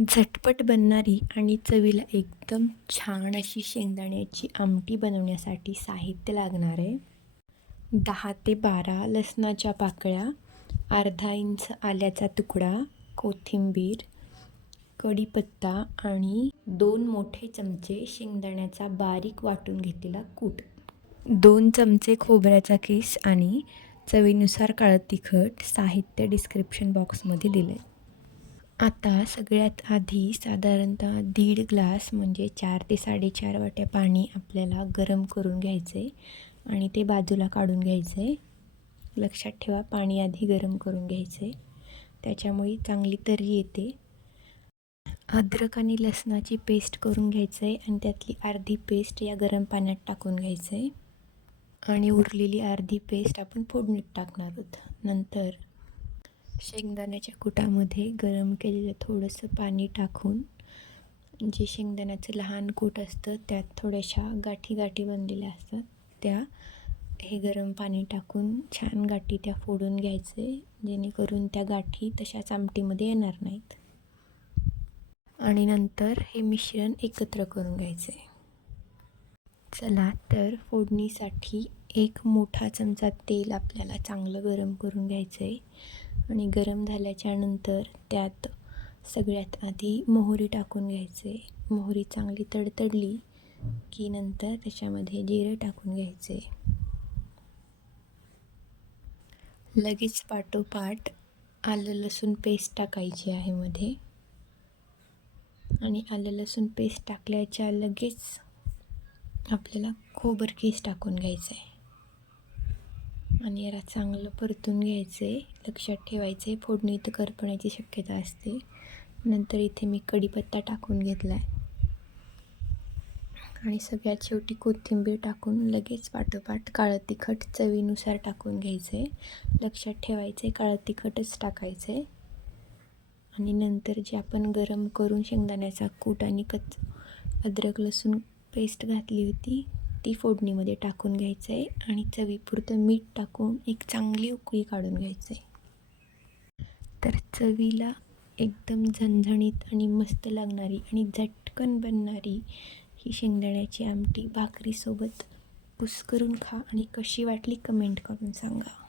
झटपट बनणारी आणि चवीला एकदम छान अशी शेंगदाण्याची आमटी बनवण्यासाठी साहित्य लागणार आहे. दहा ते बारा लसणाच्या पाकळ्या अर्धा इंच आल्याचा तुकडा कोथिंबीर कढीपत्ता आणि दोन मोठे चमचे शेंगदाण्याचा बारीक वाटून घेतलेला कूट. दोन चमचे खोबऱ्याचा किस आणि चवीनुसार काळं तिखट साहित्य डिस्क्रिप्शन बॉक्समध्ये दिलं आहे आता सगळ्यात आधी साधारणतः दीड ग्लास म्हणजे चार ते साडेचार वाट्या पाणी आपल्याला गरम करून घ्यायचं आहे आणि ते बाजूला काढून घ्यायचं. आहे लक्षात ठेवा पाणी आधी गरम करून घ्यायचं. आहे त्याच्यामुळे चांगली तरी येते. अद्रक आणि लसणाची पेस्ट करून घ्यायचं आहे आणि त्यातली अर्धी पेस्ट या गरम पाण्यात टाकून घ्यायचं. आहे आणि उरलेली अर्धी पेस्ट आपण फोडणीत टाकणार आहोत. नंतर शेंगदाण्याच्या कुटामध्ये गरम केलेलं थोडंसं पाणी टाकून जे शेंगदाण्याचं लहान कूट असतं त्यात थोड्याशा गाठी गाठी बनलेल्या असतात त्या हे गरम पाणी टाकून छान गाठी त्या फोडून घ्यायचे जेणेकरून त्या गाठी तशाच आमटीमध्ये येणार नाहीत. आणि नंतर हे मिश्रण एकत्र करून घ्यायचे. चला तर फोडणीसाठी एक मोठा चमचा तेल आपल्याला चांगलं गरम करून घ्यायचं आहे आणि गरम झाल्याच्यानंतर त्यात सगळ्यात आधी मोहरी टाकून घ्यायचे. मोहरी चांगली तडतडली की नंतर त्याच्यामध्ये जिरं टाकून घ्यायचे. लगेच पाठोपाठ आलं लसूण पेस्ट टाकायची आहे मध्ये. आणि आलं लसूण पेस्ट टाकल्याच्या लगेच आपल्याला खोबर केस टाकून घ्यायचं आहे आणि याला चांगलं परतून घ्यायचं आहे लक्षात ठेवायचं आहे फोडणी इथं करपण्याची शक्यता असते. नंतर इथे मी कढीपत्ता टाकून घेतला आहे आणि सगळ्यात शेवटी कोथिंबीर टाकून लगेच पाठोपाठ काळं तिखट चवीनुसार टाकून घ्यायचं आहे लक्षात ठेवायचं आहे काळं तिखटच टाकायचं आहे आणि नंतर जे आपण गरम करून शेंगदाण्याचा कूट आणि कच अद्रक लसूण पेस्ट घातली होती ती फोडणीमध्ये टाकून घ्यायचं आहे आणि चवीपुरतं मीठ टाकून एक चांगली उकळी काढून घ्यायचं आहे तर चवीला एकदम झणझणीत आणि मस्त लागणारी आणि झटकन बनणारी ही शेंगदाण्याची आमटी भाकरीसोबत कुस्करून खा आणि कशी वाटली कमेंट करून सांगा.